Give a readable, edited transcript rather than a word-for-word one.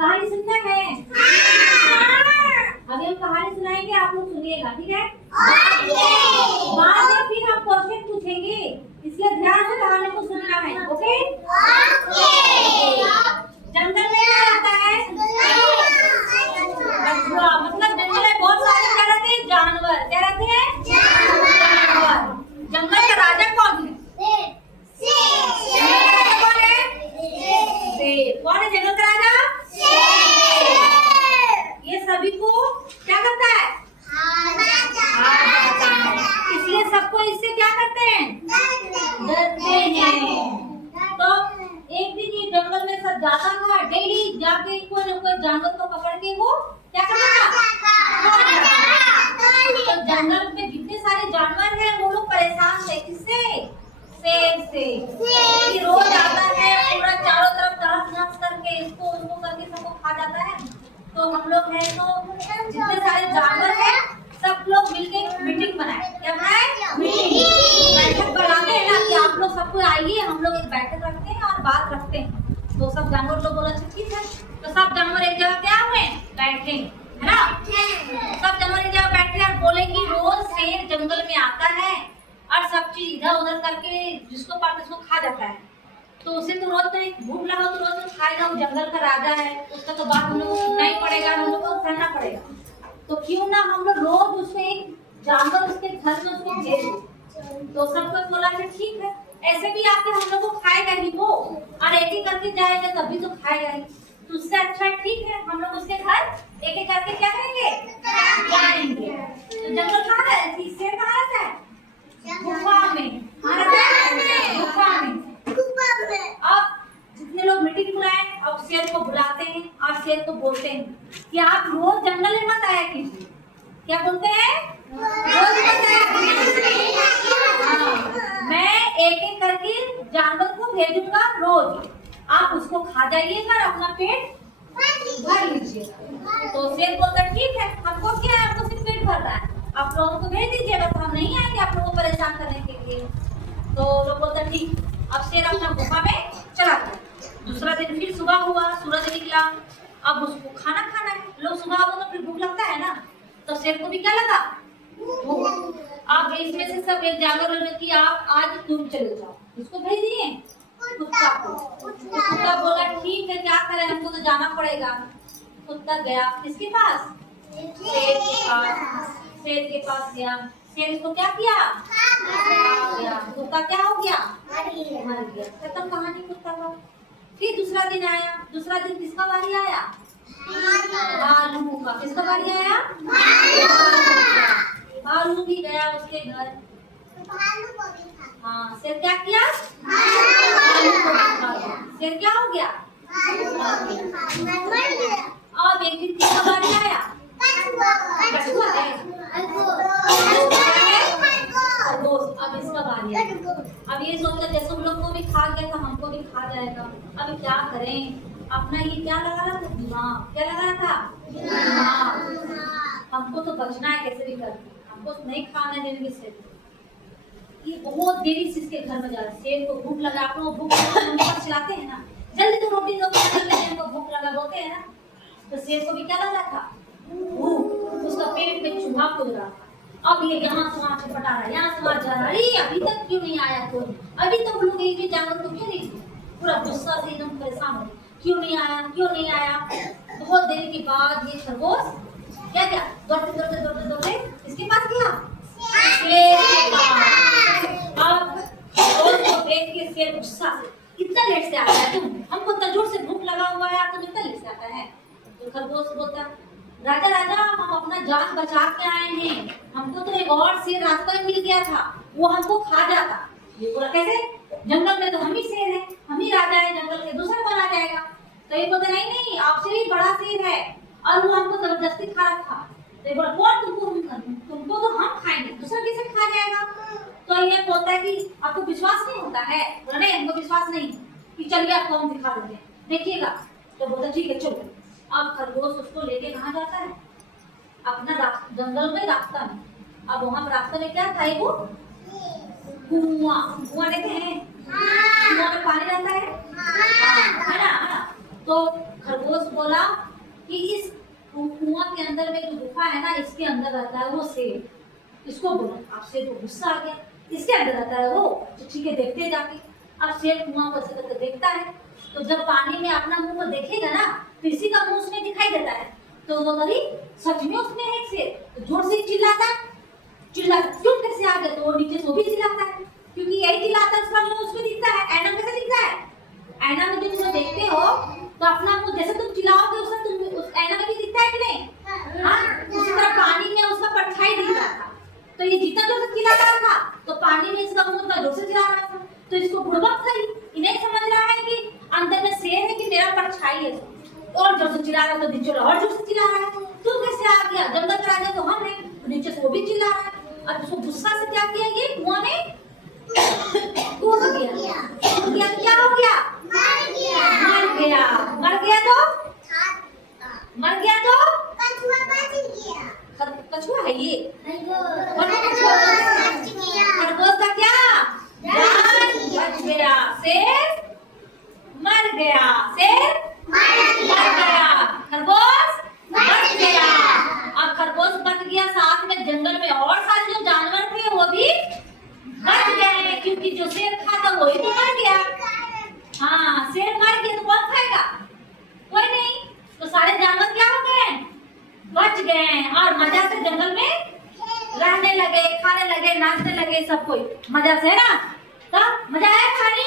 कहानी सुनना है? अभी हम कहानी सुनाएंगे, आप लोग सुनिएगा, ठीक है? बाद में फिर हम क्वेश्चन पूछेंगे, इसलिए ध्यान से कहानी को सुनना है, ओके? जंगल में क्या रहता है? मतलब जंगल में बहुत सारे क्या रहते हैं? जानवर। क्या रहते हैं? जानवर। जंगल का राजा कौन है? कौन है जंगल का राजा? ये सभी को क्या करता है? इसलिए सबको इससे क्या करते हैं? डरते हैं। तो एक दिन ये जंगल में सब जाता था, डेली जाके कोई न कोई जानवर को पकड़ के वो क्या करता था? तो जंगल में जितने सारे जानवर हैं वो लोग परेशान थे। किससे? शेर से। रोज आता है, पूरा चारों तरफ तहस-नहस करके इसको उसको करके सबको खा जाता है। तो हम लोग हैं तो जितने सारे जानवर हैं सब लोग मिलके मीटिंग बनाए। क्या बनाए? मीटिंग। बैठक बुलाते हैं ना कि आप लोग सबको आइए, हम लोग एक बैठक रखते हैं और बात रखते हैं। तो सब जानवर लोग बोला ठीक है। तो सब जानवर एक जगह क्या हुए? बैठे, है ना? सब जानवर एक जगह बैठे और बोले कि रोज शेर जंगल में आता है और सब चीज इधर उधर करके जिसको पाते उसको खा जाता है। तो उसे तो रोज नहीं भूख लगा तो रोज तो खाएगा, वो जंगल का राजा है, उसका तो बात हम लोग को सुनना ही पड़ेगा, हम लोग को करना पड़ेगा। तो क्यों ना हम लोग रोज उसको एक जानवर उसके घर में उसको भेज दें। तो सबको बोला कि ठीक है, ऐसे भी आके हम लोग को खाएगा ही वो, और एक एक करके जाएगा तभी तो खाएगा ही। तो उससे अच्छा ठीक है हम लोग उसके घर एक एक करके क्या करेंगे? जाएंगे। तो जंगल कहाँ है? शेर कहाँ रहता है? गुफा में। गुफा में। अब जितने लोग मीटिंग बुलाए, अब शेर को बुलाते हैं और शेर को बोलते हैं कि आप रोज जंगल में मत आया कीजिए। क्या बोलते हैं? रोज मत आया कीजिए। मैं एक एक करके जानवर को भेजूंगा रोज, आप उसको खा जाइएगा और अपना पेट भर लीजिएगा। तो शेर बोलता ठीक है, हमको क्या है, हमको सिर्फ पेट भरना है, आप लोगों को भेज दीजिएगा, तो हम नहीं आएंगे आप लोगों को परेशान करने के लिए। तो लोग बोलते ठीक। अब शेर अपना गुफा में चला गया। दूसरा दिन फिर सुबह हुआ, सूरज निकला, अब उसको खाना खाना है। लोग सुबह हो तो फिर भूख लगता है ना, तो शेर को भी क्या लगा? भूख। अब इसमें से सब एक जानवर ने कि आप आज तुम चले जाओ, इसको भेज दिए कुत्ता को। कुत्ता बोला ठीक है, क्या करें, हमको तो जाना पड़ेगा। कुत्ता गया किसके पास? शेर के पास। शेर के पास गया, शेर इसको क्या किया? गया। कुत्ता क्या हो गया? मर गया। खत्म कहानी कुत्ता का। फिर दूसरा दिन आया, दूसरा दिन किसका बारी आया? भालू का। किसका बारी आया? भालू भी गया उसके घर। हाँ, शेर क्या किया? शेर क्या हो गया? अब एक दिन किसका बारी आया? कछुआ है। अब इसका बारी है। अब ये सोचा जैसे हम लोग को भी खा गया था हमको भी खा जाएगा, अब क्या करें? अपना ये क्या लगा रहा था? दिमाग। क्या लगा रहा था? दिमाग। हमको तो बचना है कैसे भी करके, हमको तो नहीं खाने देंगे शेर। ये बहुत देरी से इसके घर में जा रहा है। शेर को भूख लगा, आप लोग भूख लगा चिल्लाते हैं ना, जल्दी तो रोटी दो, हमको भूख लगा बोलते हैं ना। तो शेर को भी क्या लगा था? भूख। उसका पेट में चूहा कूद रहा था। अब ये यहाँ से वहाँ छटपटा रहा है, यहाँ से वहाँ जा रहा है, अरे अभी तक क्यों नहीं आया कोई? अभी तक तो लोग एक जानवर को क्यों नहीं दिए? पूरा गुस्सा से एकदम परेशान हो, क्यों नहीं आया, क्यों नहीं आया? बहुत देर के बाद ये खरगोश क्या क्या दौड़ते दौड़ते दौड़ते दौड़ते इसके पास गया, शेर के पास। अब खरगोश को देख के शेर गुस्सा से, कितना लेट से आया है तुम? हमको इतना जोर से भूख लगा हुआ है, तुम इतना लेट से आता है? तो खरगोश बोलता राजा राजा हम अपना जान बचा के आए हैं, हमको तो एक और शेर रास्ता में मिल गया था, वो हमको खा जाता। ये बोला कैसे? जंगल में तो हम ही शेर है, हम ही राजा है जंगल के, दूसरा कौन आ जाएगा? तो ये बोलता नहीं नहीं आपसे भी बड़ा शेर है और वो हमको जबरदस्ती खा रखा। तो ये बोला कौन? तुमको तो हम खाएंगे, दूसरा किसे खा जाएगा? तो ये बोलता है कि आपको विश्वास नहीं होता है? बोला नहीं हमको विश्वास नहीं, कि चलिए आपको हम दिखा देते हैं, देखिएगा। तो बोलता ठीक है चलो। अब खरगोश उसको लेके कहाँ जाता है? अपना जंगल में रास्ता में। अब वहाँ पर रास्ते में क्या था? वो कुआं। कुआं देखते हैं? कुआं में पानी रहता है, है ना? तो खरगोश बोला कि इस कुआं के अंदर में जो गुफा है ना, इसके अंदर रहता है वो शेर। इसको बोला, अब शेर को गुस्सा आ गया, इसके अंदर रहता है वो, तो ठीक है देखते जाके। अब शेर कुआं को ऐसे करके देखता है, तो जब पानी में अपना मुंह को देखेगा ना, तो इसी का मुंह उसमें दिखाई देता है। तो वो बोली सच में उसमें है शेर, तो जोर से चिल्लाता है, चिल्ला क्यों कैसे आ गया, तो वो नीचे से वो भी चिल्लाता है, क्योंकि यही चिल्लाता है उसका मुंह उसमें दिखता है। ऐना कैसे दिखता है, ऐना में जो तुम देखते हो तो अपना मुंह जैसे तुम चिल्लाओगे उसका तुम उस ऐना में भी दिखता है कि नहीं? हाँ, उसी तरह पानी में उसका परछाई दिख रहा था। तो ये जितना जोर से चिल्ला रहा था, तो पानी में इसका मुंह उतना जोर से चिल्ला रहा था। तो इसको बुड़बक था, ये नहीं समझ रहा है कि अंदर में शेर है कि मेरा परछाई है। और जोर से चिल्ला रहा है, तो नीचे और जोर से चिल्ला रहा है, तू कैसे आ गया, जंगल का राजा तो हम हैं, तो नीचे से वो भी चिल्ला रहा है। और उसको गुस्सा से क्या किया, ये कुआं में कूद गया। क्या हो गया? मर गया। मर गया तो कछुआ है ये, खरगोश का क्या बच गया, शेर मर गया, शेर मर गया, खरगोश बच गया। अब खरगोश बच गया, साथ में जंगल में और सारे जो जानवर थे वो भी बच गए, क्योंकि जो शेर खाता वही तो मर गया। हाँ, शेर मर गया तो कौन खाएगा? कोई नहीं, तो सारे जानवर क्या हो गए, बच गए, और मजा से जंगल में रहने लगे, खाने लगे, नाचने लगे, सब कोई मजा से ना। तो मजा आया खाने?